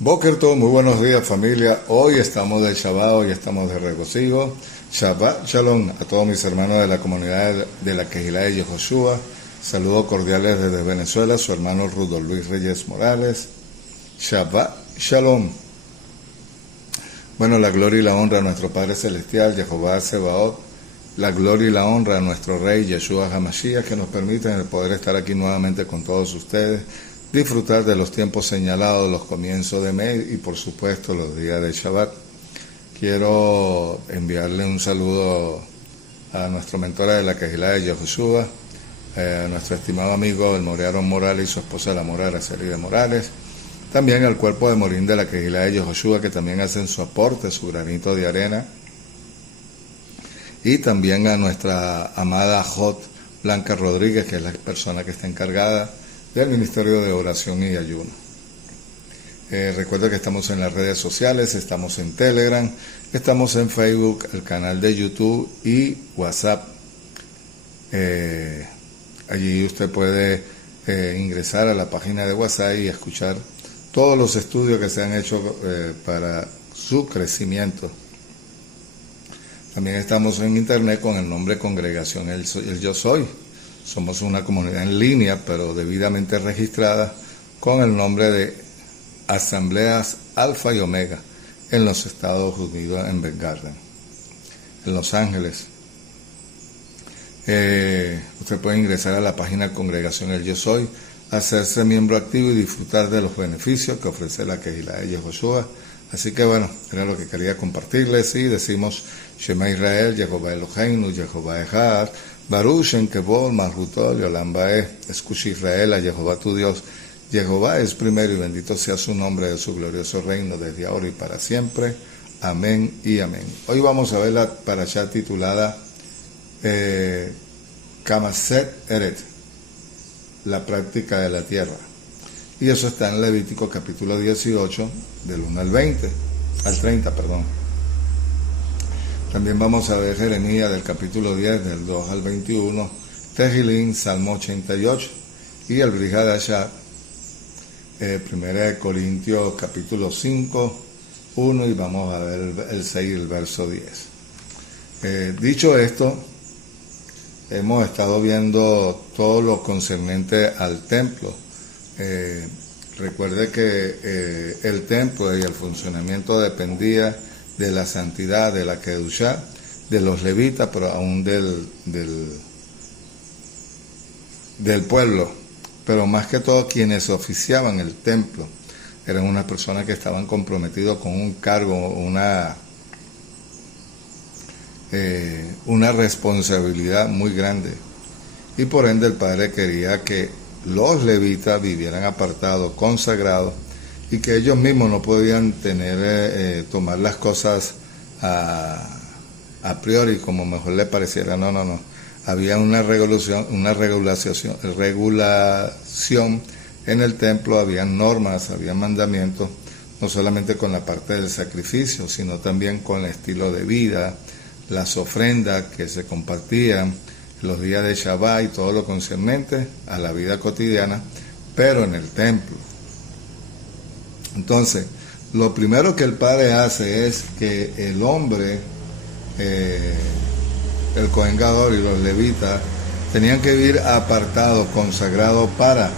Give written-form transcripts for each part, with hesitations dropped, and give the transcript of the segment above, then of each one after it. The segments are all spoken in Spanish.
Boker Tov, muy buenos días familia. Hoy estamos de Shabbat, hoy estamos de regocijo. Shabbat Shalom a todos mis hermanos de la comunidad de la Kehilá de Yehoshua. Saludos cordiales desde Venezuela, su hermano Rudolf Luis Reyes Morales. Shabbat Shalom. Bueno, la gloria y la honra a nuestro Padre Celestial, Jehová Sebaot. La gloria y la honra a nuestro Rey Yeshua HaMashiach, que nos permiten el poder estar aquí nuevamente con todos ustedes, disfrutar de los tiempos señalados, los comienzos de mes y por supuesto los días de Shabbat. Quiero enviarle un saludo a nuestra mentora de la Kehilá de Yehoshua, a nuestro estimado amigo el Morearon Morales y su esposa la Mora Araceli de Morales, también al cuerpo de Morín de la Kehilá de Yehoshua, que también hacen su aporte, su granito de arena, y también a nuestra amada Jot Blanca Rodríguez, que es la persona que está encargada del Ministerio de Oración y Ayuno. Recuerda que estamos en las redes sociales, estamos en Telegram, estamos en Facebook, el canal de YouTube y WhatsApp. Allí usted puede ingresar a la página de WhatsApp y escuchar todos los estudios que se han hecho para su crecimiento. También estamos en internet con el nombre Congregación el Yo Soy. Somos una comunidad en línea, pero debidamente registrada con el nombre de Asambleas Alfa y Omega en los Estados Unidos, en Ben Garden, en Los Ángeles. Usted puede ingresar a la página Congregación el Yo Soy, hacerse miembro activo y disfrutar de los beneficios que ofrece la Kehilá de Yehoshua. Así que bueno, era lo que quería compartirles y decimos Shema Israel, Jehová Eloheinu, Jehová Echad, Baruch Shem Kevod, Malchutol, Yolam Bae. Escucha Israel, a Jehová tu Dios. Jehová es primero y bendito sea su nombre de su glorioso reino desde ahora y para siempre. Amén y amén. Hoy vamos a ver la parashá titulada Kamaset Eret, la práctica de la tierra. Y eso está en Levítico capítulo 18, del 1 al 20, al 30, perdón. También vamos a ver Jeremías del capítulo 10, del 2 al 21, Tehilín, Salmo 88, y el Brit Hadashah, 1 Corintios capítulo 5, 1, y vamos a ver el 6 y el verso 10. Dicho esto, hemos estado viendo todo lo concernente al templo. Recuerde que el templo y el funcionamiento dependía de la santidad, de la Kedushá, de los levitas, pero aún del pueblo. Pero más que todo quienes oficiaban el templo eran unas personas que estaban comprometidos con un cargo, una responsabilidad muy grande. Y por ende el Padre quería que los levitas vivieran apartados, consagrados, y que ellos mismos no podían tomar las cosas a priori como mejor les pareciera. No. Había una regulación en el templo, había normas, había mandamientos, no solamente con la parte del sacrificio, sino también con el estilo de vida, las ofrendas que se compartían, los días de Shabbat y todo lo concernente a la vida cotidiana, pero en el templo. Entonces, lo primero que el Padre hace es que el hombre, el Cohen Gadol y los levitas, tenían que vivir apartados, consagrados para,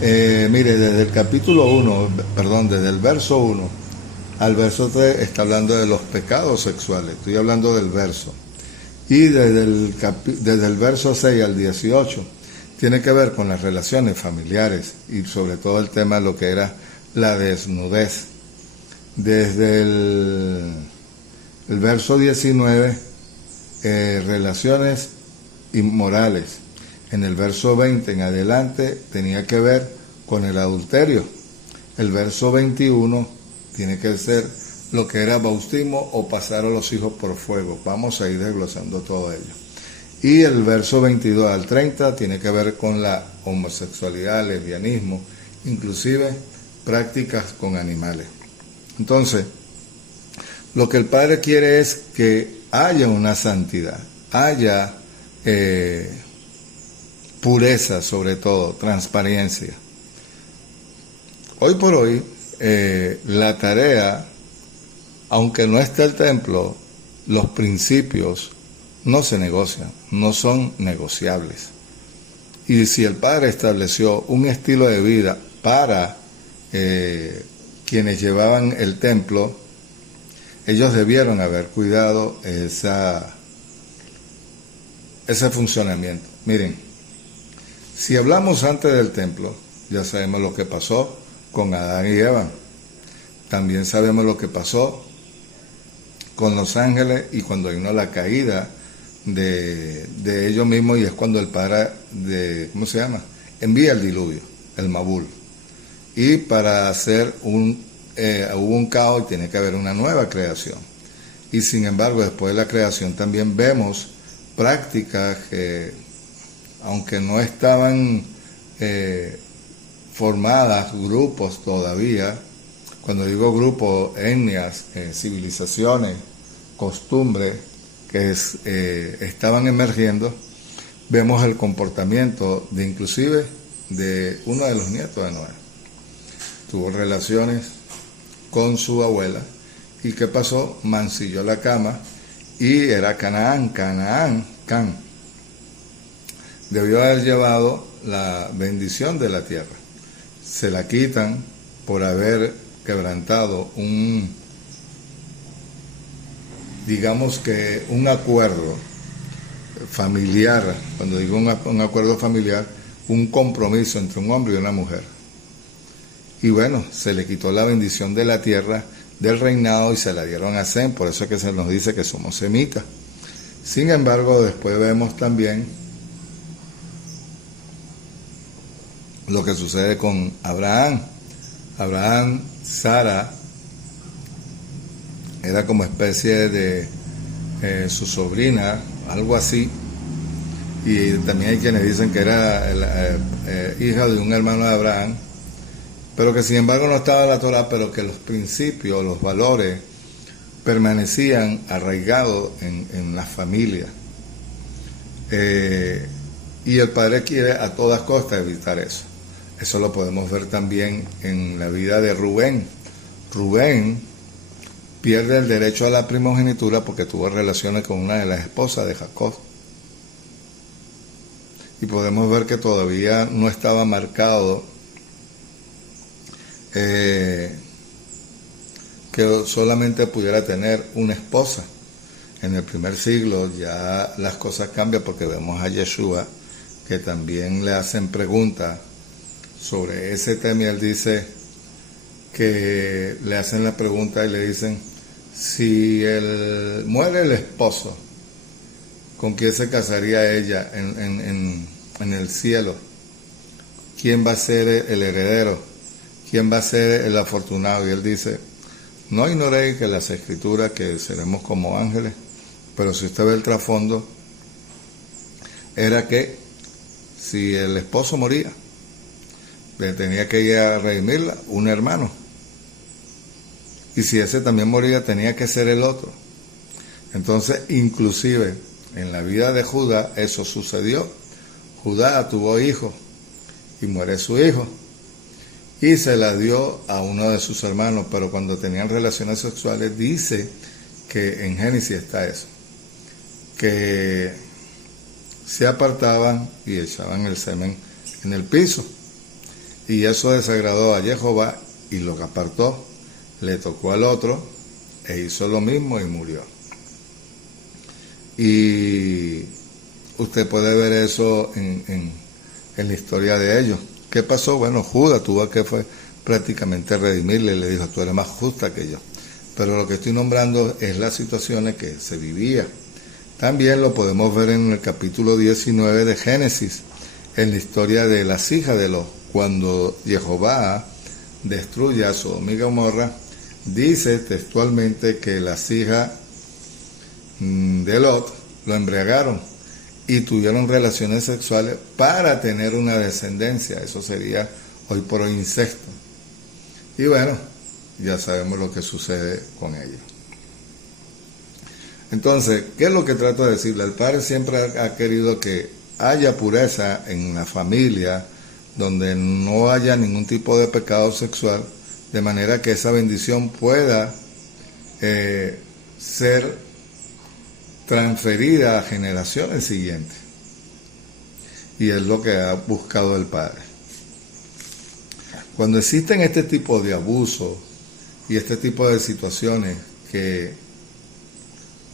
desde el capítulo 1, desde el verso 1 al verso 3 está hablando de los pecados sexuales, estoy hablando del verso. Y desde el verso 6 al 18 tiene que ver con las relaciones familiares y sobre todo el tema de lo que era la desnudez. Desde el verso 19, relaciones inmorales. En el verso 20 en adelante tenía que ver con el adulterio. El verso 21 tiene que ser lo que era bautismo o pasar a los hijos por fuego. Vamos a ir desglosando todo ello. Y el verso 22 al 30 tiene que ver con la homosexualidad, el lesbianismo, inclusive prácticas con animales. Entonces, lo que el Padre quiere es que haya una santidad, haya pureza, sobre todo, transparencia. Hoy por hoy, la tarea, aunque no esté el templo, los principios no se negocian, no son negociables. Y si el Padre estableció un estilo de vida para quienes llevaban el templo, ellos debieron haber cuidado ese funcionamiento. Miren, si hablamos antes del templo, ya sabemos lo que pasó con Adán y Eva. También sabemos lo que pasó con los ángeles y cuando vino la caída de ellos mismos, y es cuando el Padre envía el diluvio, el Mabul. Y para hacer hubo un caos y tiene que haber una nueva creación. Y sin embargo, después de la creación también vemos prácticas que, aunque no estaban formadas grupos todavía, cuando digo grupos, etnias, civilizaciones, costumbres que estaban emergiendo, vemos el comportamiento inclusive de uno de los nietos de Noé. Tuvo relaciones con su abuela y ¿qué pasó? Mancilló la cama y era Can. Debió haber llevado la bendición de la tierra. Se la quitan por haber quebrantado un acuerdo familiar. Cuando digo un acuerdo familiar, un compromiso entre un hombre y una mujer. Y bueno, se le quitó la bendición de la tierra, del reinado, y se la dieron a Sem. Por eso es que se nos dice que somos semitas. Sin embargo, después vemos también lo que sucede con Abraham. Abraham, Sara, era como especie de su sobrina, algo así. Y también hay quienes dicen que era hija de un hermano de Abraham, pero que sin embargo no estaba en la Torah, pero que los principios, los valores permanecían arraigados en la familia. Y el Padre quiere a todas costas evitar eso. Eso lo podemos ver también en la vida de Rubén. Rubén pierde el derecho a la primogenitura porque tuvo relaciones con una de las esposas de Jacob. Y podemos ver que todavía no estaba marcado que solamente pudiera tener una esposa. En el primer siglo ya las cosas cambian porque vemos a Yeshua que también le hacen preguntas sobre ese tema y él dice que le hacen la pregunta y le dicen: si muere el esposo, ¿con quién se casaría ella en el cielo? ¿Quién va a ser el heredero? ¿Quién va a ser el afortunado? Y él dice: no ignoréis que las escrituras que seremos como ángeles, pero si usted ve el trasfondo, era que si el esposo moría, tenía que ir a redimirla un hermano. Y si ese también moría, tenía que ser el otro. Entonces, inclusive, en la vida de Judá, eso sucedió. Judá tuvo hijos y muere su hijo. Y se la dio a uno de sus hermanos, pero cuando tenían relaciones sexuales, dice que en Génesis está eso, que se apartaban y echaban el semen en el piso. Y eso desagradó a Jehová y lo apartó. Le tocó al otro e hizo lo mismo y murió. Y usted puede ver eso en la historia de ellos. ¿Qué pasó? Bueno, Judá tuvo que prácticamente redimirle, le dijo: tú eres más justa que yo. Pero lo que estoy nombrando es las situaciones que se vivía. También lo podemos ver en el capítulo 19 de Génesis, en la historia de las hijas de Lot. Cuando Jehová destruye a Sodoma y Gomorra, dice textualmente que las hijas de Lot lo embriagaron y tuvieron relaciones sexuales para tener una descendencia. Eso sería hoy por hoy incesto. Y bueno, ya sabemos lo que sucede con ellos. Entonces, ¿qué es lo que trato de decirle? El Padre siempre ha querido que haya pureza en la familia, donde no haya ningún tipo de pecado sexual, de manera que esa bendición pueda ser transferida a generaciones siguientes. Y es lo que ha buscado el Padre. Cuando existen este tipo de abusos y este tipo de situaciones que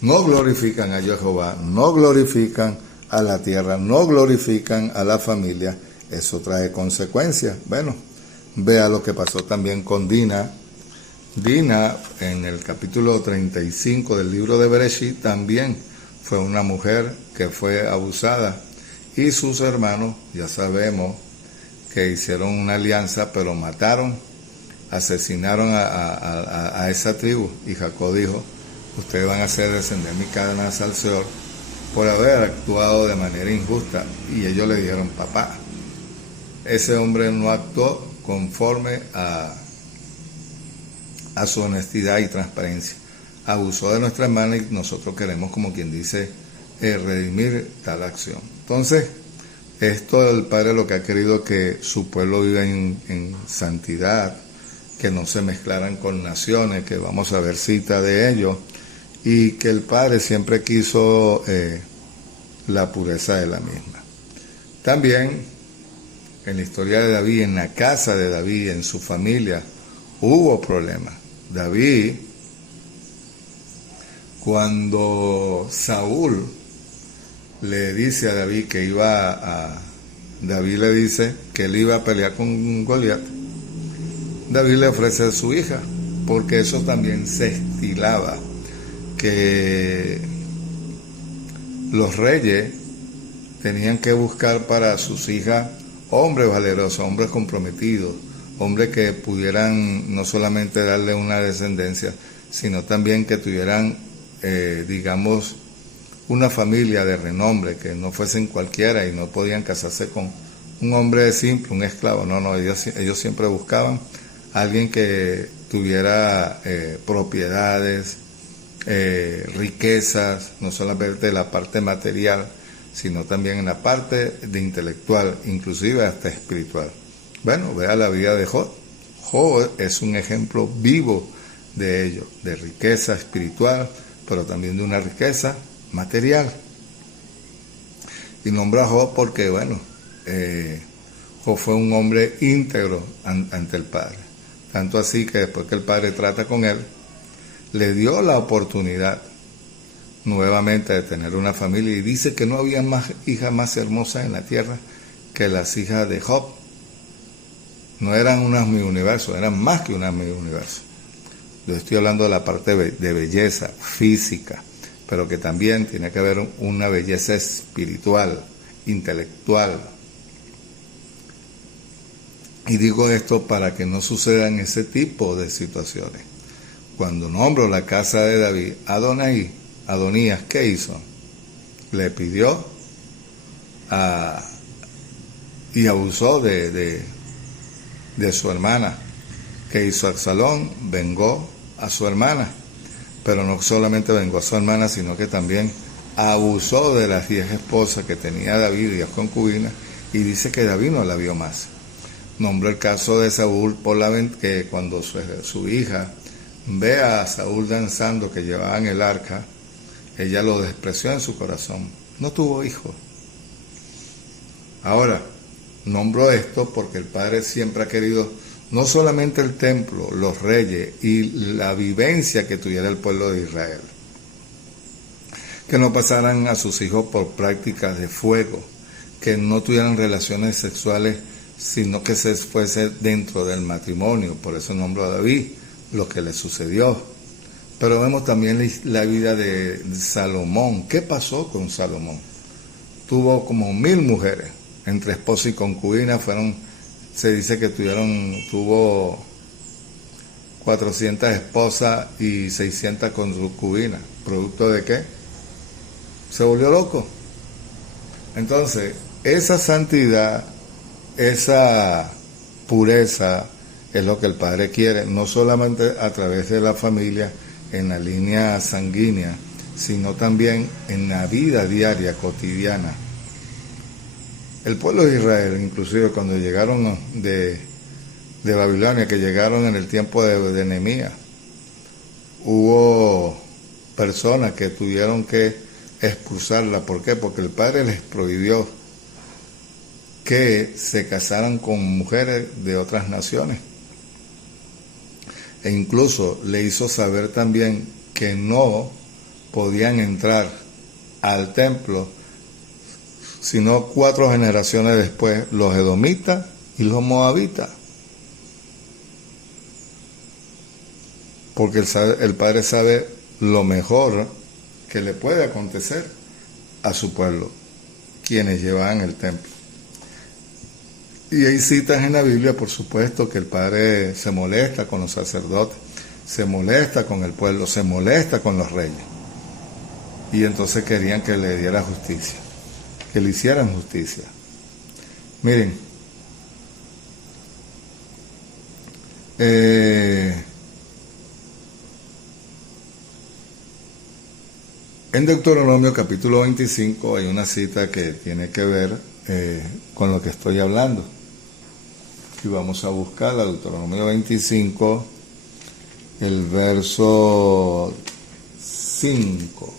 no glorifican a Jehová, no glorifican a la tierra, no glorifican a la familia, eso trae consecuencias. Bueno, vea lo que pasó también con Dina. Dina, en el capítulo 35 del libro de Bereshit, también fue una mujer que fue abusada. Y sus hermanos, ya sabemos, que hicieron una alianza, pero mataron, asesinaron a esa tribu. Y Jacob dijo, ustedes van a hacer descender mi cadena al Seol por haber actuado de manera injusta. Y ellos le dijeron, papá, ese hombre no actuó conforme a su honestidad y transparencia. Abusó de nuestra hermana y nosotros queremos, como quien dice, redimir tal acción. Entonces, esto el Padre lo que ha querido que su pueblo viva en santidad, que no se mezclaran con naciones, que vamos a ver cita de ellos, y que el Padre siempre quiso la pureza de la misma. También, en la historia de David, en la casa de David, en su familia, hubo problemas. David, cuando Saúl le dice a David que David le dice que él iba a pelear con Goliat, David le ofrece a su hija, porque eso también se estilaba, que los reyes tenían que buscar para sus hijas hombres valerosos, hombres comprometidos, hombres que pudieran no solamente darle una descendencia, sino también que tuvieran, digamos, una familia de renombre, que no fuesen cualquiera y no podían casarse con un hombre simple, un esclavo. No, ellos siempre buscaban a alguien que tuviera propiedades, riquezas, no solamente la parte material, sino también en la parte de intelectual, inclusive hasta espiritual. Bueno, vea la vida de Job. Job es un ejemplo vivo de ello, de riqueza espiritual, pero también de una riqueza material. Y nombra a Job porque, bueno, Job fue un hombre íntegro ante el Padre. Tanto así que después que el Padre trata con él, le dio la oportunidad nuevamente de tener una familia, y dice que no había más hijas más hermosas en la tierra que las hijas de Job. No eran unas mil universos, eran más que unas mil universos. Yo estoy hablando de la parte de belleza física, pero que también tiene que haber una belleza espiritual, intelectual. Y digo esto para que no sucedan ese tipo de situaciones. Cuando nombro la casa de David, Adonías, ¿qué hizo? Le pidió y abusó de su hermana. ¿Qué hizo Absalón? Vengó a su hermana. Pero no solamente vengó a su hermana, sino que también abusó de las 10 esposas que tenía David, 10 concubinas, y dice que David no la vio más. Nombró el caso de Saúl, que cuando su hija ve a Saúl danzando, que llevaban el arca, ella lo despreció en su corazón. No tuvo hijos. Ahora, nombro esto porque el Padre siempre ha querido no solamente el templo, los reyes y la vivencia que tuviera el pueblo de Israel, que no pasaran a sus hijos por prácticas de fuego, que no tuvieran relaciones sexuales, sino que se fuese dentro del matrimonio. Por eso nombro a David, lo que le sucedió. Pero vemos también la vida de Salomón. ¿Qué pasó con Salomón? Tuvo como 1000 mujeres, entre esposa y concubina. Se dice que tuvo 400 esposas y 600 concubinas. ¿Producto de qué? Se volvió loco. Entonces, esa santidad, esa pureza es lo que el Padre quiere, no solamente a través de la familia, en la línea sanguínea, sino también en la vida diaria, cotidiana. El pueblo de Israel, inclusive cuando llegaron de Babilonia que llegaron en el tiempo de Nehemías. Hubo personas que tuvieron que expulsarla. ¿Por qué? Porque el padre les prohibió que se casaran con mujeres de otras naciones. E incluso le hizo saber también que no podían entrar al templo sino 4 generaciones después, los edomitas y los moabitas. Porque el Padre sabe lo mejor que le puede acontecer a su pueblo, quienes llevaban el templo. Y hay citas en la Biblia, por supuesto, que el Padre se molesta con los sacerdotes, se molesta con el pueblo, se molesta con los reyes. Y entonces querían que le diera justicia, que le hicieran justicia. Miren, en Deuteronomio capítulo 25 hay una cita que tiene que ver con lo que estoy hablando. Y vamos a buscar la Deuteronomio 25, el verso 5.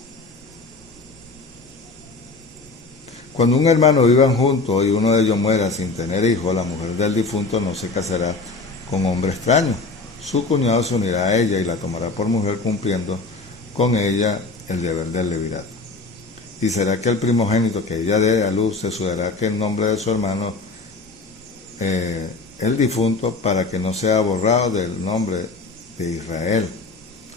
Cuando un hermano vivan juntos y uno de ellos muera sin tener hijos, la mujer del difunto no se casará con hombre extraño. Su cuñado se unirá a ella y la tomará por mujer, cumpliendo con ella el deber del levirato. Y será que el primogénito que ella dé a luz se sudará que el nombre de su hermano el difunto, para que no sea borrado del nombre de Israel.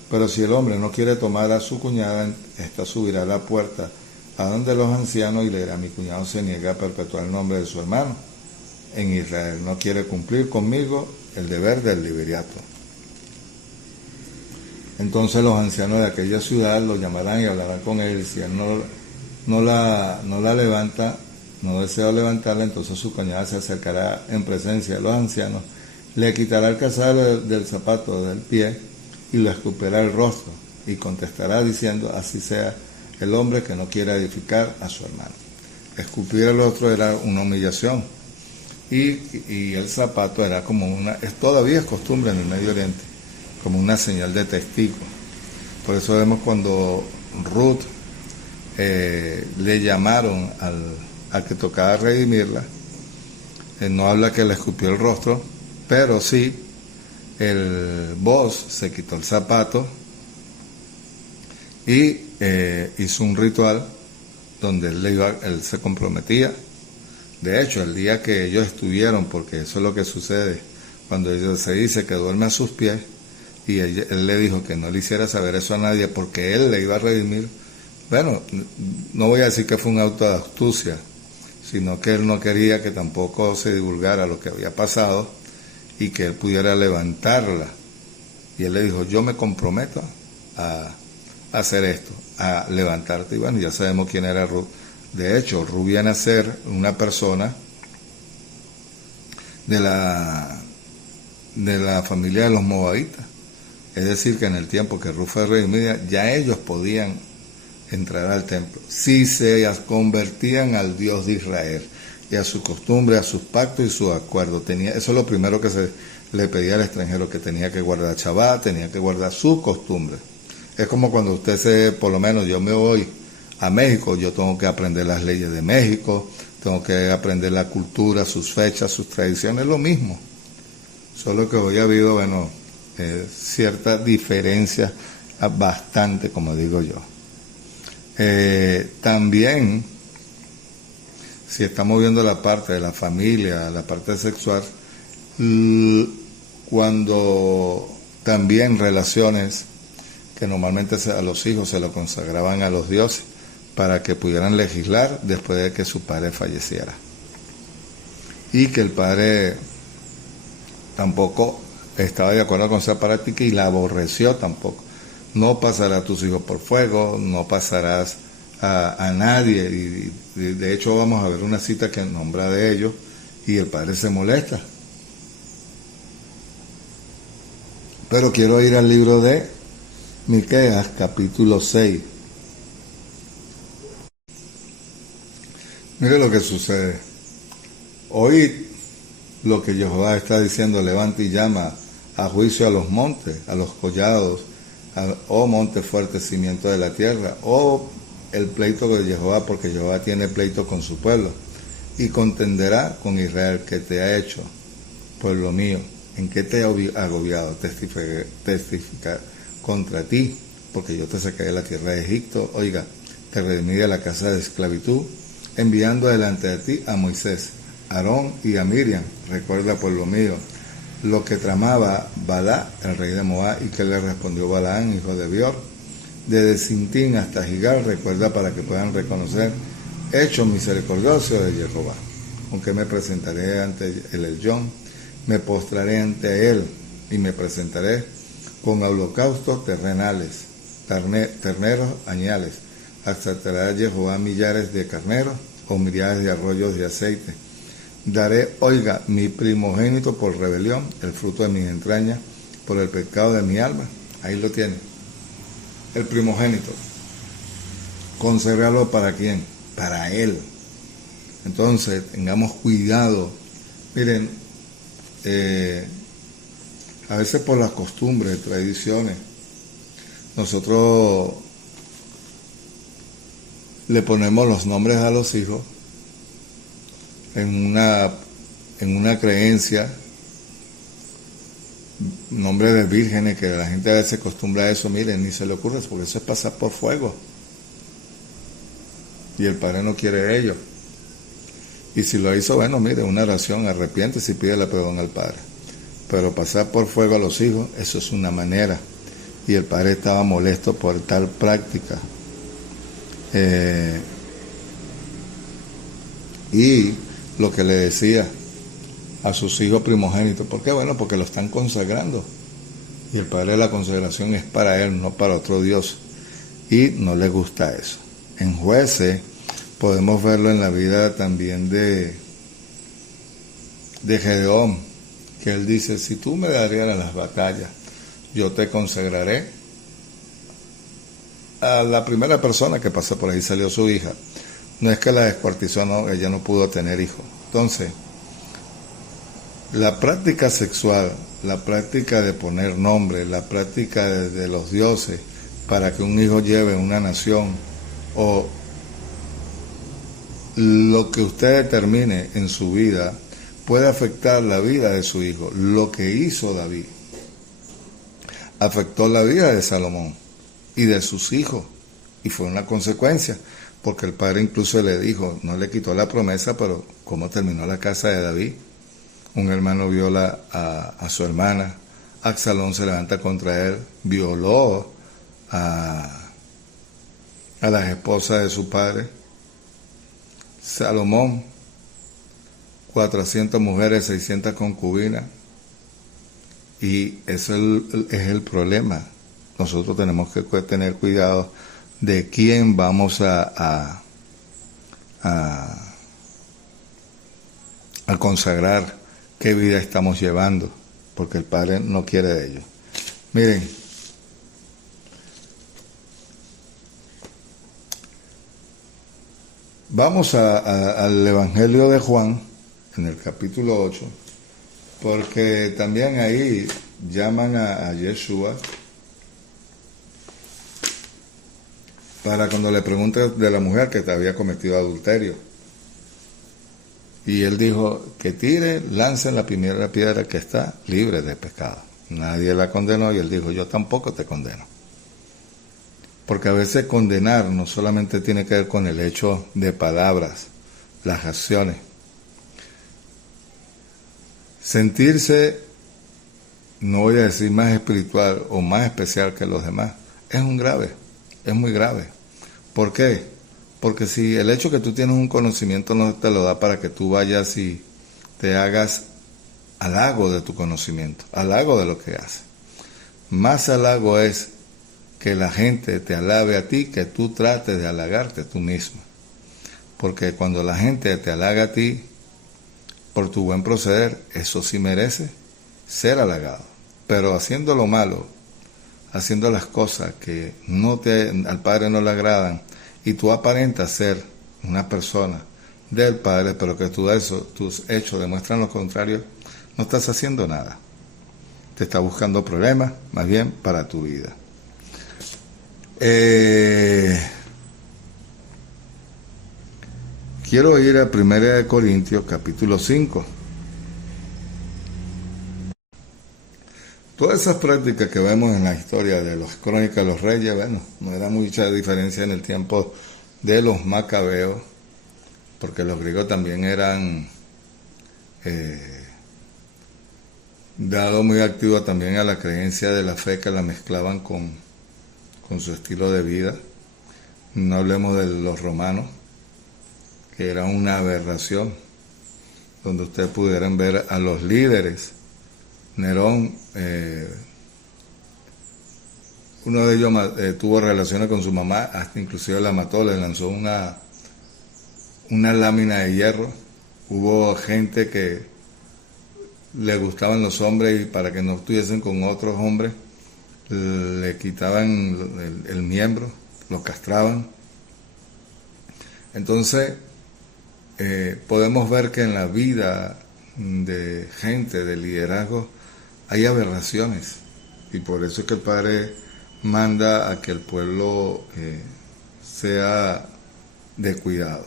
Pero si el hombre no quiere tomar a su cuñada, ésta subirá a la puerta a donde los ancianos y le dirá: mi cuñado se niega a perpetuar el nombre de su hermano en Israel, no quiere cumplir conmigo el deber del levirato. Entonces los ancianos de aquella ciudad lo llamarán y hablarán con él, y si él no la levanta, no desea levantarla, entonces su cuñada se acercará en presencia de los ancianos, le quitará el calzado del zapato del pie y le escupirá el rostro, y contestará diciendo: así sea el hombre que no quiera edificar a su hermano. Escupir el rostro era una humillación, y el zapato era como todavía es costumbre en el Medio Oriente, como una señal de testigo. Por eso vemos cuando Ruth le llamaron al que tocaba redimirla, no habla que le escupió el rostro, pero sí el Boaz se quitó el zapato y hizo un ritual donde él se comprometía. De hecho, el día que ellos estuvieron, porque eso es lo que sucede cuando ellos se dice que duerme a sus pies, y él le dijo que no le hiciera saber eso a nadie porque él le iba a redimir. Bueno, no voy a decir que fue un acto de astucia, sino que él no quería que tampoco se divulgara lo que había pasado y que él pudiera levantarla. Y él le dijo: yo me comprometo a hacer esto, a levantarte. Y bueno, ya sabemos quién era Ruth. De hecho, Ruth viene a ser una persona de la familia de los moabitas. Es decir, que en el tiempo que Ruth fue redimida, ya ellos podían entrar al templo, si se convertían al Dios de Israel y a su costumbre, a sus pactos y sus acuerdos. Eso es lo primero que se le pedía al extranjero, que tenía que guardar Shabbat, tenía que guardar sus costumbres. Es como cuando por lo menos yo me voy a México, yo tengo que aprender las leyes de México, tengo que aprender la cultura, sus fechas, sus tradiciones, lo mismo. Solo que hoy ha habido, cierta diferencia, bastante, como digo yo. También, si estamos viendo la parte de la familia, la parte sexual, cuando también relaciones que normalmente a los hijos se lo consagraban a los dioses para que pudieran legislar después de que su padre falleciera, y que el padre tampoco estaba de acuerdo con esa práctica y la aborreció tampoco. No pasarás a tus hijos por fuego, no pasarás a nadie, y de hecho vamos a ver una cita que nombra de ellos, y el padre se molesta. Pero quiero ir al libro de Miqueas, capítulo 6. Mire lo que sucede. Oíd lo que Jehová está diciendo, levanta y llama a juicio a los montes, a los collados, oh monte fuerte, cimiento de la tierra, oh el pleito de Jehová, porque Jehová tiene pleito con su pueblo, y contenderá con Israel, que te ha hecho, pueblo mío, en qué te he agobiado, testificar contra ti, porque yo te saqué de la tierra de Egipto, oiga, te redimí de la casa de esclavitud, enviando delante de ti a Moisés, Aarón y a Miriam, recuerda, pueblo mío, lo que tramaba Balá, el rey de Moab, y que le respondió Balaán, hijo de Beor, desde Sintín hasta Gigal, recuerda, para que puedan reconocer hechos misericordiosos de Jehová. Aunque me presentaré ante el Elyon, me postraré ante él y me presentaré con holocaustos terrenales, terneros añales, hasta traer Jehová millares de carneros o millares de arroyos de aceite. Daré, oiga, mi primogénito por rebelión, el fruto de mis entrañas, por el pecado de mi alma. Ahí lo tiene. El primogénito. Consagrarlo para quién? Para él. Entonces, tengamos cuidado. Miren, a veces por las costumbres, tradiciones, nosotros le ponemos los nombres a los hijos en una creencia, nombres de vírgenes, que la gente a veces acostumbra a eso. Miren, ni se le ocurre, porque eso es pasar por fuego. Y el Padre no quiere ello. Y si lo hizo, bueno, mire, una oración, arrepiéntese y pídele perdón al Padre. Pero pasar por fuego a los hijos, eso es una manera. Y el Padre estaba molesto por tal práctica. Y lo que le decía a sus hijos primogénitos, ¿por qué? Bueno, porque lo están consagrando. Y el Padre de la consagración es para él, no para otro Dios. Y no le gusta eso. En Jueces podemos verlo en la vida también de Gedeón, que él dice, si tú me darías las batallas, yo te consagraré. A la primera persona que pasó por ahí salió su hija. No es que la descuartizó, no, ella no pudo tener hijos. Entonces, la práctica sexual, la práctica de poner nombre, la práctica de los dioses para que un hijo lleve una nación, o lo que usted determine en su vida, puede afectar la vida de su hijo. Lo que hizo David afectó la vida de Salomón y de sus hijos, y fue una consecuencia, porque el padre incluso le dijo, no le quitó la promesa, pero ¿cómo terminó la casa de David? Un hermano viola a su hermana, Absalón se levanta contra él, violó a las esposas de su padre. Salomón, 400 mujeres, 600 concubinas, y eso es el problema. Nosotros tenemos que tener cuidado de quién vamos a consagrar, qué vida estamos llevando, porque el Padre no quiere de ello. Miren, vamos al Evangelio de Juan, en el capítulo 8, porque también ahí llaman a Yeshua para cuando le preguntan de la mujer que te había cometido adulterio. Y él dijo que tire, lancen la primera piedra que está libre de pecado. Nadie la condenó y él dijo, yo tampoco te condeno. Porque a veces condenar no solamente tiene que ver con el hecho de palabras, las acciones. Sentirse, no voy a decir más espiritual o más especial que los demás, es muy grave. ¿Por qué? Porque si el hecho que tú tienes un conocimiento no te lo da para que tú vayas y te hagas halago de tu conocimiento, halago de lo que haces. Más halago es que la gente te alabe a ti, que tú trates de halagarte tú mismo. Porque cuando la gente te halaga a ti por tu buen proceder, eso sí merece ser halagado. Pero haciendo lo malo, haciendo las cosas que al Padre no le agradan, y tú aparentas ser una persona del Padre, pero que tus hechos demuestran lo contrario, no estás haciendo nada. Te está buscando problemas, más bien, para tu vida. Quiero ir a 1 Corintios, capítulo 5. Todas esas prácticas que vemos en la historia de las crónicas de los reyes, bueno, no era mucha diferencia en el tiempo de los macabeos, porque los griegos también eran dados muy activos también a la creencia de la fe, que la mezclaban con su estilo de vida. No hablemos de los romanos, que era una aberración, donde ustedes pudieran ver a los líderes. Nerón, uno de ellos tuvo relaciones con su mamá, hasta inclusive la mató, le lanzó una lámina de hierro. Hubo gente que le gustaban los hombres y para que no estuviesen con otros hombres, le quitaban el miembro, lo castraban. Entonces, podemos ver que en la vida de gente, de liderazgo, hay aberraciones, y por eso es que el Padre manda a que el pueblo sea de cuidado.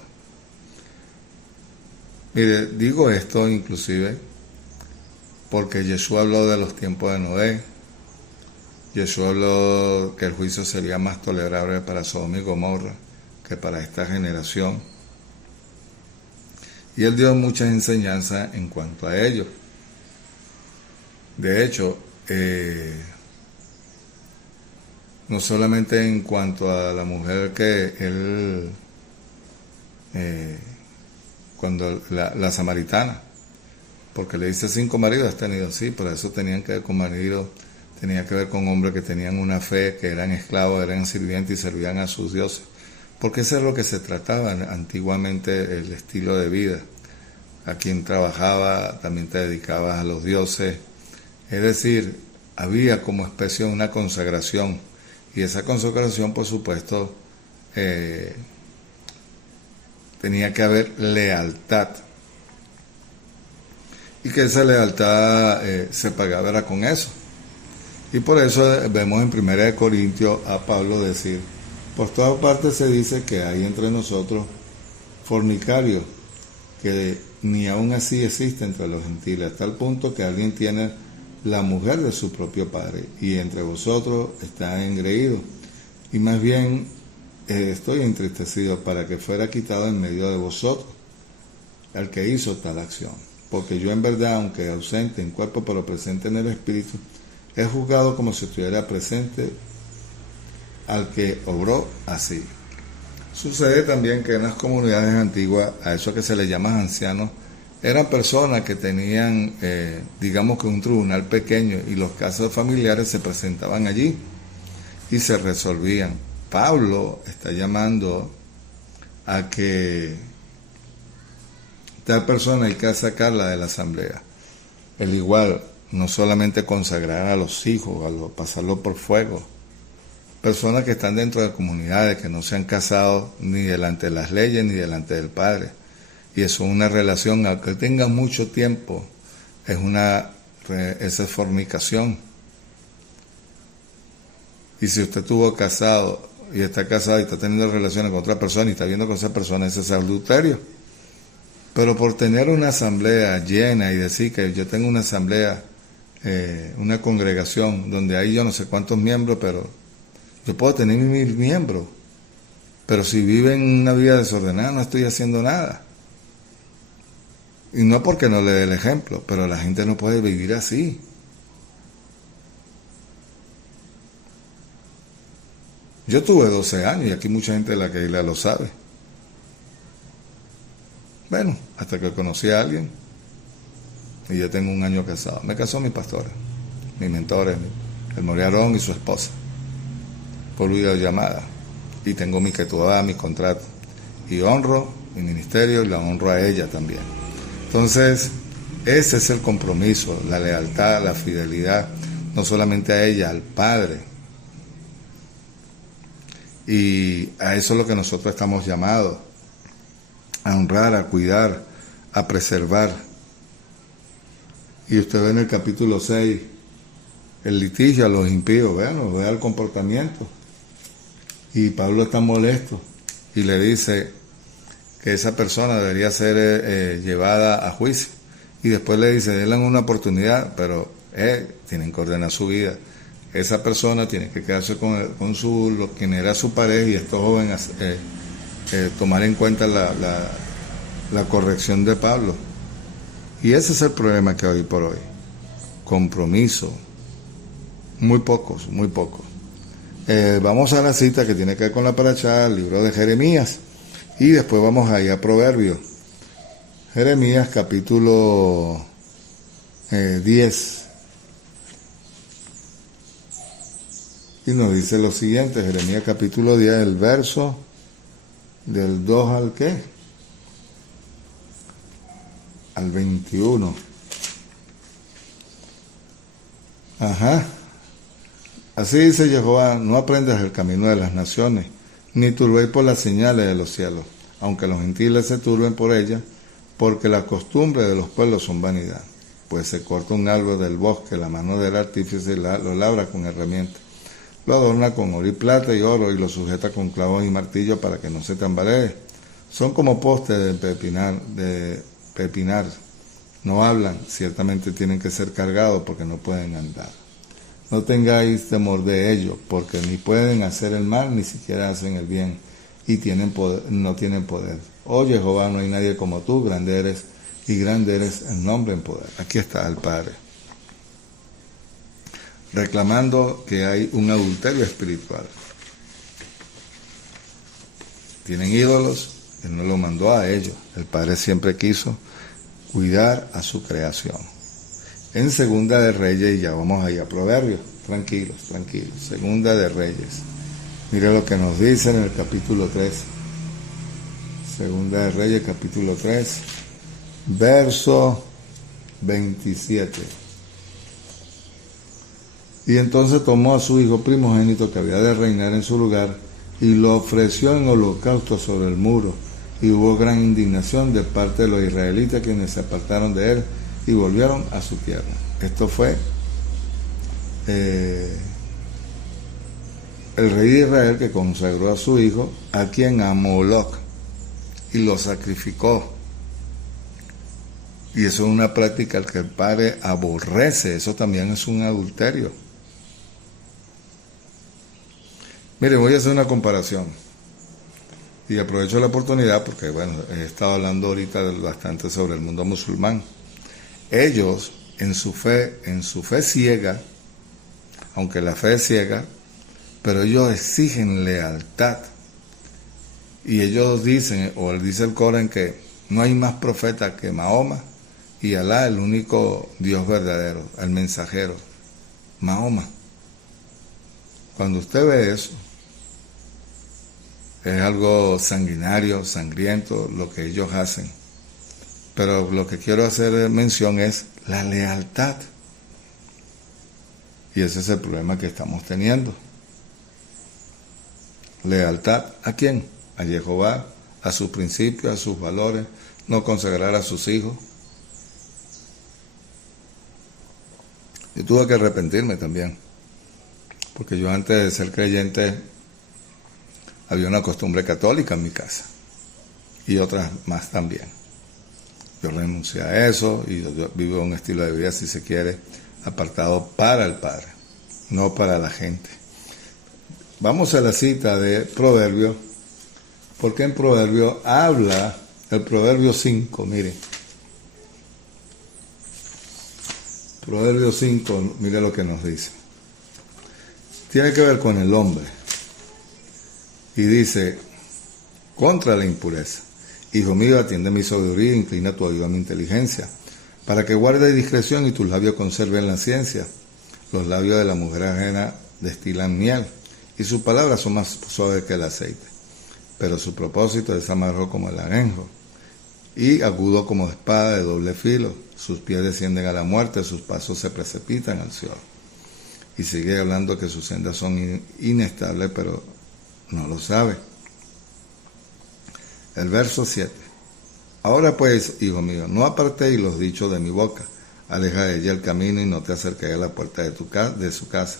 Mire, digo esto inclusive porque Jesús habló de los tiempos de Noé. Jesús habló que el juicio sería más tolerable para Sodoma y Gomorra que para esta generación. Y él dio muchas enseñanzas en cuanto a ello. De hecho, no solamente en cuanto a la mujer que él, cuando la samaritana, porque le dice 5 maridos has tenido, sí, pero eso tenían que ver con maridos, tenía que ver con hombres que tenían una fe, que eran esclavos, eran sirvientes y servían a sus dioses, porque eso es lo que se trataba antiguamente, el estilo de vida. A quien trabajaba también te dedicabas a los dioses, es decir, había como especie una consagración, y esa consagración, por supuesto, tenía que haber lealtad, y que esa lealtad se pagaba era con eso. Y por eso vemos en 1 Corintios a Pablo decir, por todas partes se dice que hay entre nosotros fornicarios, que ni aún así existe entre los gentiles, a tal punto que alguien tiene la mujer de su propio padre, y entre vosotros está engreído. Y más bien estoy entristecido para que fuera quitado en medio de vosotros el que hizo tal acción. Porque yo en verdad, aunque ausente en cuerpo pero presente en el espíritu, he juzgado como si estuviera presente al que obró así. Sucede también que en las comunidades antiguas, a eso que se les llama ancianos, eran personas que tenían, digamos que un tribunal pequeño, y los casos familiares se presentaban allí y se resolvían. Pablo está llamando a que tal persona hay que sacarla de la asamblea. El igual, no solamente consagrar a los hijos, pasarlo por fuego. Personas que están dentro de comunidades, que no se han casado ni delante de las leyes ni delante del Padre. Y eso es una relación, aunque tenga mucho tiempo, esa es fornicación. Y si usted estuvo casado y está casado y está teniendo relaciones con otra persona y está viendo con esa persona, ese es adulterio. Pero por tener una asamblea llena y decir que yo tengo una asamblea, una congregación donde hay yo no sé cuántos miembros, pero yo puedo tener 1000 miembros, pero si viven una vida desordenada no estoy haciendo nada. Y no porque no le dé el ejemplo, pero la gente no puede vivir así. Yo tuve 12 años y aquí mucha gente de la que lo sabe. Bueno, hasta que conocí a alguien y yo tengo 1 año casado. Me casó mi pastora, mi mentor, el Moriarón y su esposa, por videollamada. Y tengo mi ketubá, mi contrato. Y honro mi ministerio y la honro a ella también. Entonces, ese es el compromiso, la lealtad, la fidelidad, no solamente a ella, al Padre. Y a eso es lo que nosotros estamos llamados. a honrar, a cuidar, a preservar. Y usted ve en el capítulo 6 el litigio a los impíos, vean, vea el comportamiento. Y Pablo está molesto y le dice que esa persona debería ser llevada a juicio. Y después le dice, denle una oportunidad, pero tienen que ordenar su vida. Esa persona tiene que quedarse con quien era su pareja, y estos jóvenes tomar en cuenta la corrección de Pablo. Y ese es el problema que hoy por hoy. Compromiso. Muy pocos. Vamos a la cita que tiene que ver con la paracha, el libro de Jeremías. Y después vamos ahí a Proverbios. Jeremías capítulo 10. Y nos dice lo siguiente, Jeremías capítulo 10, el verso del 2 al ¿qué? Al 21. Ajá. Así dice Jehová, no aprendas el camino de las naciones, ni turbéis por las señales de los cielos, aunque los gentiles se turben por ellas, porque las costumbres de los pueblos son vanidad. Pues se corta un árbol del bosque, la mano del artífice lo labra con herramientas. Lo adorna con oro y plata y oro, y lo sujeta con clavos y martillos para que no se tambalee. Son como postes de pepinar. No hablan, ciertamente tienen que ser cargados porque no pueden andar. No tengáis temor de ellos, porque ni pueden hacer el mal, ni siquiera hacen el bien, y no tienen poder. Oh Jehová, no hay nadie como tú, grande eres, y grande eres en nombre y en poder. Aquí está el Padre, reclamando que hay un adulterio espiritual. Tienen ídolos, Él no lo mandó a ellos. El Padre siempre quiso cuidar a su creación. En Segunda de Reyes, y ya vamos ahí a Proverbios, tranquilos, Segunda de Reyes. Mire lo que nos dice en el capítulo 3. Segunda de Reyes, capítulo 3, verso 27. Y entonces tomó a su hijo primogénito que había de reinar en su lugar y lo ofreció en holocausto sobre el muro. Y hubo gran indignación de parte de los israelitas, quienes se apartaron de él y volvieron a su tierra. Esto fue el rey de Israel que consagró a su hijo, a quien a Moloch, y lo sacrificó. Y eso es una práctica que el Padre aborrece. Eso también es un adulterio. Mire, voy a hacer una comparación. Y aprovecho la oportunidad porque, bueno, he estado hablando ahorita bastante sobre el mundo musulmán. Ellos, en su fe ciega, aunque la fe es ciega, pero ellos exigen lealtad. Y ellos dicen, o dice el Corán, que no hay más profeta que Mahoma, y Alá, el único Dios verdadero, el mensajero, Mahoma. Cuando usted ve eso, es algo sanguinario, sangriento, lo que ellos hacen. Pero lo que quiero hacer mención es la lealtad. Y ese es el problema que estamos teniendo. ¿Lealtad a quién? A Jehová, a sus principios, a sus valores, no consagrar a sus hijos. Yo tuve que arrepentirme también, porque yo antes de ser creyente había una costumbre católica en mi casa y otras más también. Yo renuncié a eso y yo vivo un estilo de vida, si se quiere, apartado para el Padre, no para la gente. Vamos a la cita de Proverbios, porque en Proverbios habla, el Proverbio 5, miren. Proverbio 5, mire lo que nos dice. Tiene que ver con el hombre. Y dice, contra la impureza. Hijo mío, atiende mi sabiduría, inclina tu oído a mi inteligencia, para que guarde discreción y tus labios conserven la ciencia. Los labios de la mujer ajena destilan miel, y sus palabras son más suaves que el aceite. Pero su propósito es amargo como el ajenjo, y agudo como espada de doble filo. Sus pies descienden a la muerte, sus pasos se precipitan al Seol. Y sigue hablando que sus sendas son inestables, pero no lo sabe. El verso 7. Ahora pues, hijo mío, no apartéis los dichos de mi boca. Aleja de ella el camino y no te acerques a la puerta de su casa.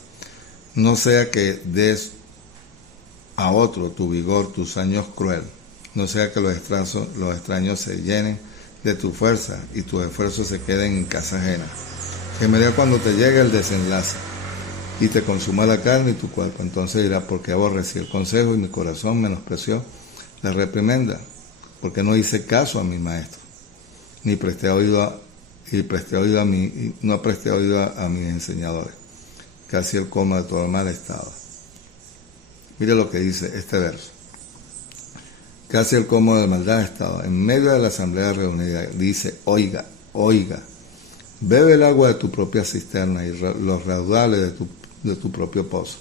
No sea que des a otro tu vigor, tus años cruel. No sea que los extraños se llenen de tu fuerza y tus esfuerzos se queden en casa ajena. Que me dé cuando te llegue el desenlace y te consuma la carne y tu cuerpo. Entonces dirás, porque aborrecí el consejo y mi corazón menospreció la reprimenda, porque no hice caso a mi maestro, ni presté oído no presté oído a mis enseñadores. Casi el colmo de todo el mal estado. Mire lo que dice este verso. Casi el colmo de maldad estaba. En medio de la asamblea reunida dice, oiga, bebe el agua de tu propia cisterna y los raudales de tu propio pozo.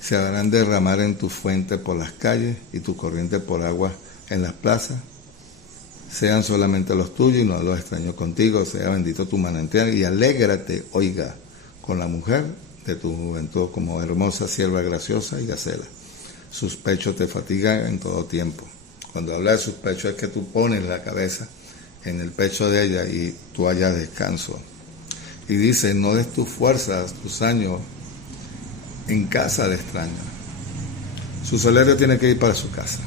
Se habrán de derramar en tu fuente por las calles y tu corriente por agua en las plazas. Sean solamente los tuyos y no los extraños contigo. Sea bendito tu manantial y alégrate, oiga, con la mujer de tu juventud como hermosa sierva graciosa y gacela. Sus pechos te fatigan en todo tiempo. Cuando habla de sus pechos es que tú pones la cabeza en el pecho de ella y tú hallas descanso. Y dice, no des tus fuerzas, tus años en casa de extraños. Su salario tiene que ir para su casa.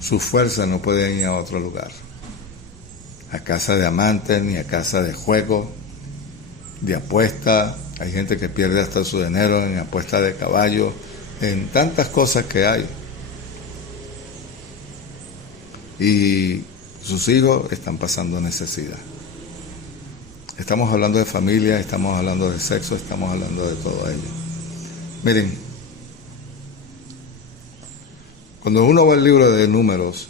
Su fuerza no puede ir a otro lugar. A casa de amantes, ni a casa de juego, de apuesta. Hay gente que pierde hasta su dinero en apuesta de caballo, en tantas cosas que hay. Y sus hijos están pasando necesidad. Estamos hablando de familia, estamos hablando de sexo, estamos hablando de todo ello. Miren, cuando uno va al libro de Números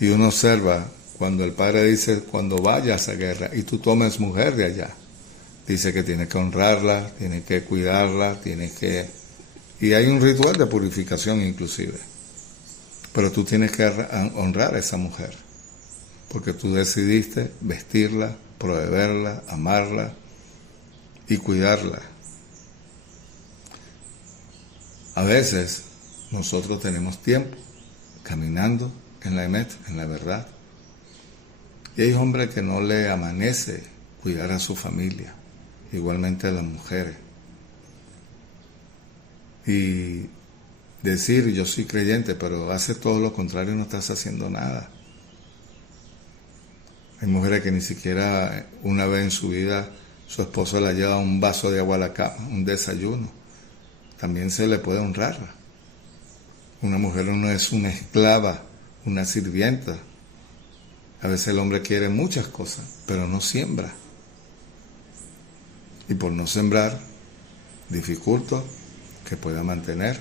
y uno observa cuando el padre dice, cuando vayas a guerra y tú tomes mujer de allá, dice que tienes que honrarla, tienes que cuidarla, y hay un ritual de purificación inclusive. Pero tú tienes que honrar a esa mujer, porque tú decidiste vestirla, proveerla, amarla y cuidarla. A veces nosotros tenemos tiempo caminando en la emet, en la verdad. Y hay hombres que no le amanece cuidar a su familia, igualmente a las mujeres. Y decir, yo soy creyente, pero haces todo lo contrario y no estás haciendo nada. Hay mujeres que ni siquiera una vez en su vida su esposo le lleva un vaso de agua a la cama, un desayuno. También se le puede honrar. Una mujer no es una esclava, una sirvienta. A veces el hombre quiere muchas cosas, pero no siembra. Y por no sembrar, dificulta que pueda mantener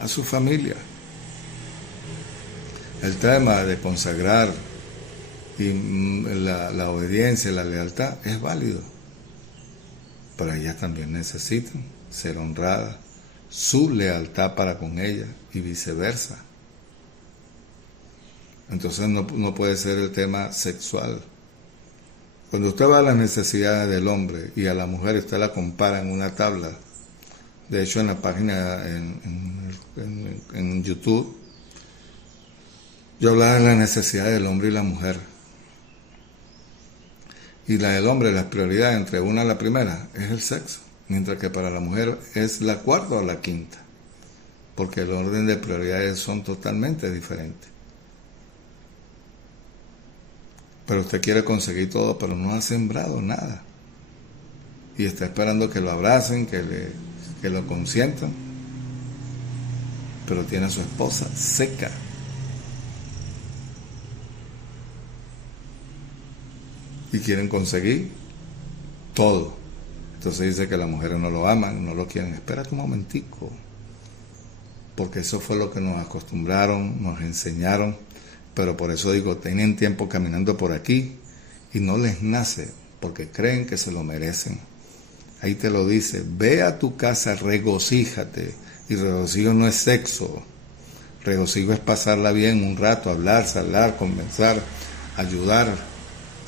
a su familia. El tema de consagrar y la obediencia y la lealtad es válido, pero ellas también necesitan ser honradas, su lealtad para con ella y viceversa. Entonces no puede ser el tema sexual. Cuando usted va a las necesidades del hombre y a la mujer, usted la compara en una tabla. De hecho, en la página en YouTube, yo hablaba de las necesidades del hombre y la mujer. Y la del hombre, la prioridad entre una y la primera es el sexo, mientras que para la mujer es la cuarta o la quinta, porque el orden de prioridades son totalmente diferentes. Pero usted quiere conseguir todo, pero no ha sembrado nada. Y está esperando que lo abracen, que lo consientan, pero tiene a su esposa seca. Y quieren conseguir todo. Entonces dice que las mujeres no lo aman, no lo quieren. Espérate un momentico, porque eso fue lo que nos acostumbraron, nos enseñaron. Pero por eso digo, tienen tiempo caminando por aquí y no les nace, porque creen que se lo merecen. Ahí te lo dice, ve a tu casa, regocíjate. Y regocijo no es sexo. Regocijo es pasarla bien un rato, hablar, conversar, ayudar.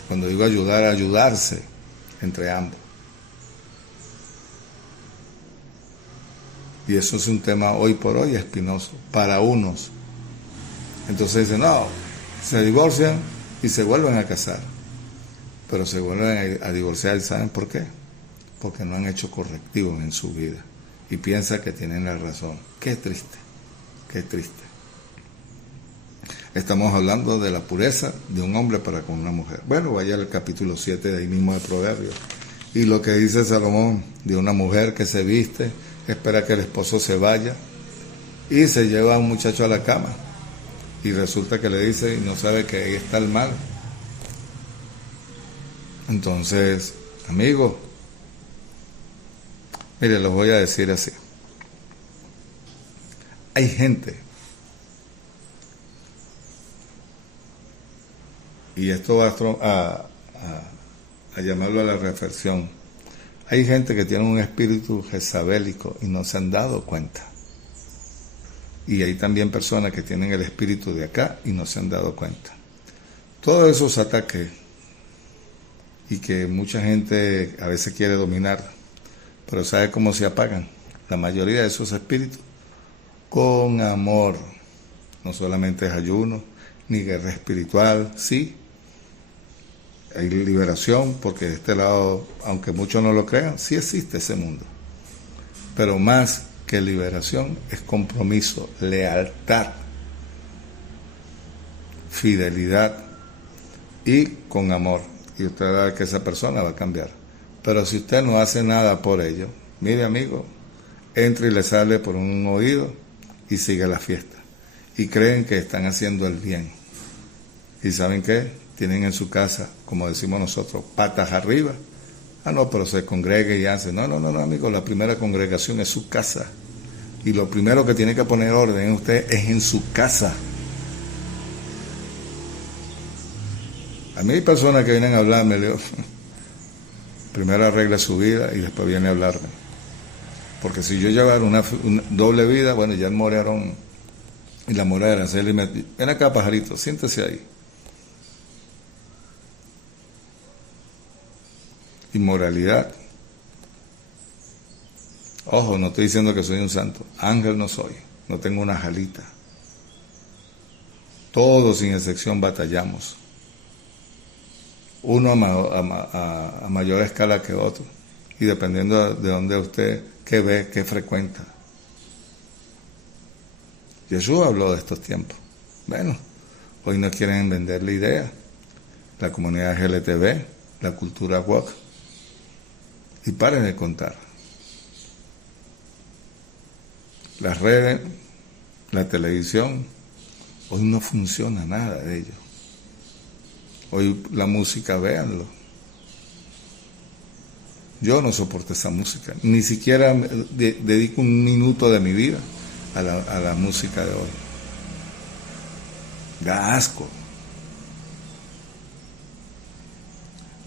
Cuando digo ayudar, ayudarse entre ambos. Y eso es un tema hoy por hoy espinoso para unos. Entonces dicen, no, Se divorcian y se vuelven a casar. Pero se vuelven a divorciar, ¿saben por qué? Porque no han hecho correctivos en su vida y piensan que tienen la razón. Qué triste, qué triste. Estamos hablando de la pureza de un hombre para con una mujer. Bueno, vaya al capítulo 7 de ahí mismo de Proverbios. Y lo que dice Salomón, de una mujer que se viste, espera que el esposo se vaya y se lleva a un muchacho a la cama. Y resulta que le dice y no sabe que ahí está el mal. Entonces, amigos, mire, los voy a decir así. Hay gente, y esto va a llamarlo a la reflexión, hay gente que tiene un espíritu jezabélico y no se han dado cuenta. Y hay también personas que tienen el espíritu de acá y no se han dado cuenta. Todos esos ataques y que mucha gente a veces quiere dominar, pero ¿sabe cómo se apagan? La mayoría de esos espíritus con amor. No solamente es ayuno, ni guerra espiritual, sí. Hay liberación, porque de este lado, aunque muchos no lo crean, sí existe ese mundo. Pero más que liberación es compromiso, lealtad, fidelidad y con amor. Y usted va a ver que esa persona va a cambiar. Pero si usted no hace nada por ello, mire amigo, entra y le sale por un oído y sigue la fiesta. Y creen que están haciendo el bien. ¿Y saben qué? Tienen en su casa, como decimos nosotros, patas arriba. Ah, no, pero se congregue y hace. No, amigo, la primera congregación es su casa. Y lo primero que tiene que poner orden en usted es en su casa. A mí hay personas que vienen a hablarme, le digo, primero arregla su vida y después viene a hablarme. Porque si yo llevara una doble vida, bueno, ya el morerón y la morera, ven acá, pajarito, siéntese ahí. Inmoralidad. Ojo, no estoy diciendo que soy un santo. Ángel no soy. No tengo una jalita. Todos sin excepción batallamos. Uno a mayor escala que otro. Y dependiendo de dónde usted, qué ve, qué frecuenta. Jesús habló de estos tiempos. Bueno, hoy nos quieren vender la idea. La comunidad LGTB, la cultura woke. Y paren de contar. Las redes, la televisión, hoy no funciona nada de ello. Hoy la música, véanlo. Yo no soporto esa música. Ni siquiera dedico un minuto de mi vida a la música de hoy. Da asco.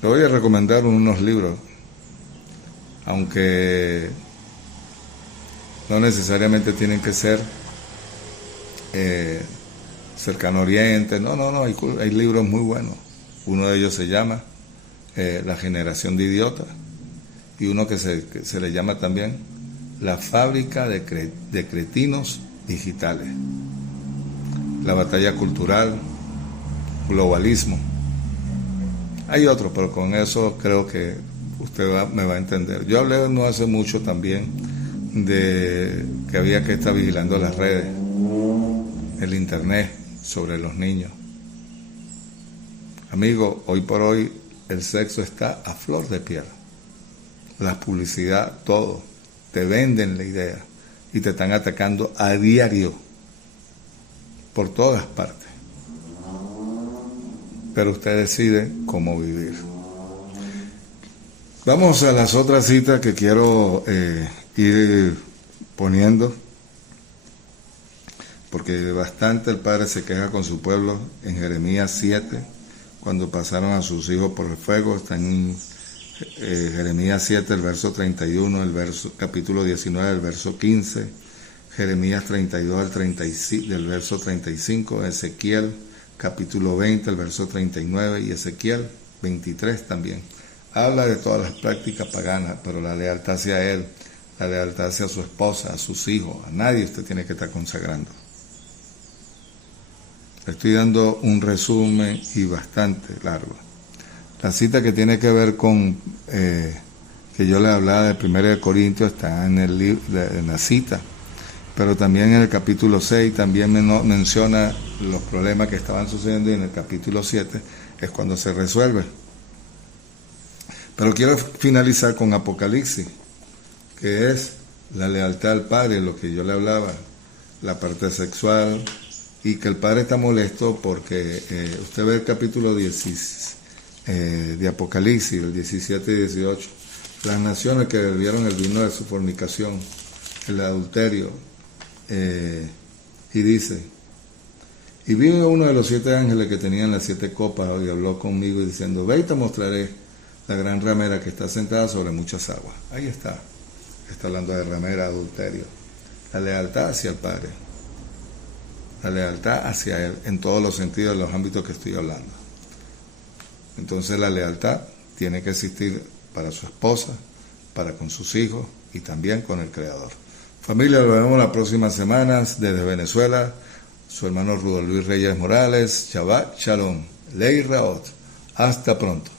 Le voy a recomendar unos libros, aunque no necesariamente tienen que ser cercano Oriente. No, hay libros muy buenos. Uno de ellos se llama La generación de idiotas, y uno que se le llama también La fábrica de cretinos digitales. La batalla cultural, globalismo. Hay otro, pero con eso creo que usted me va a entender. Yo hablé no hace mucho también de que había que estar vigilando las redes, el internet, sobre los niños. Amigo, hoy por hoy el sexo está a flor de piel. La publicidad, todo. Te venden la idea y te están atacando a diario por todas partes. Pero usted decide cómo vivir. Vamos a las otras citas que quiero ir poniendo, porque bastante el Padre se queja con su pueblo en Jeremías 7, cuando pasaron a sus hijos por el fuego. Está en Jeremías 7, el verso 31, capítulo 19, el verso 15, Jeremías 32, del verso 35, Ezequiel capítulo 20, el verso 39, y Ezequiel 23 también. Habla de todas las prácticas paganas, pero la lealtad hacia Él, la lealtad hacia su esposa, a sus hijos, a nadie usted tiene que estar consagrando. Estoy dando un resumen y bastante largo. La cita que tiene que ver con, que yo le hablaba de 1 Corintios, está en la cita, pero también en el capítulo 6 también menciona los problemas que estaban sucediendo, y en el capítulo 7 es cuando se resuelve. Pero quiero finalizar con Apocalipsis, que es la lealtad al Padre, lo que yo le hablaba, la parte sexual, y que el Padre está molesto porque usted ve el capítulo 16 de Apocalipsis, el 17 y 18, las naciones que bebieron el vino de su fornicación, el adulterio, y dice, y vi uno de los 7 ángeles que tenían las 7 copas y habló conmigo diciendo, ve y te mostraré la gran ramera que está sentada sobre muchas aguas. Ahí está hablando de ramera, adulterio, la lealtad hacia el Padre, la lealtad hacia Él en todos los sentidos, en los ámbitos que estoy hablando. Entonces la lealtad tiene que existir para su esposa, para con sus hijos y también con el Creador. Familia, lo vemos las próximas semanas desde Venezuela. Su hermano Rudolf Luis Reyes Morales. Shabbat Shalom. Ley Raot. Hasta pronto.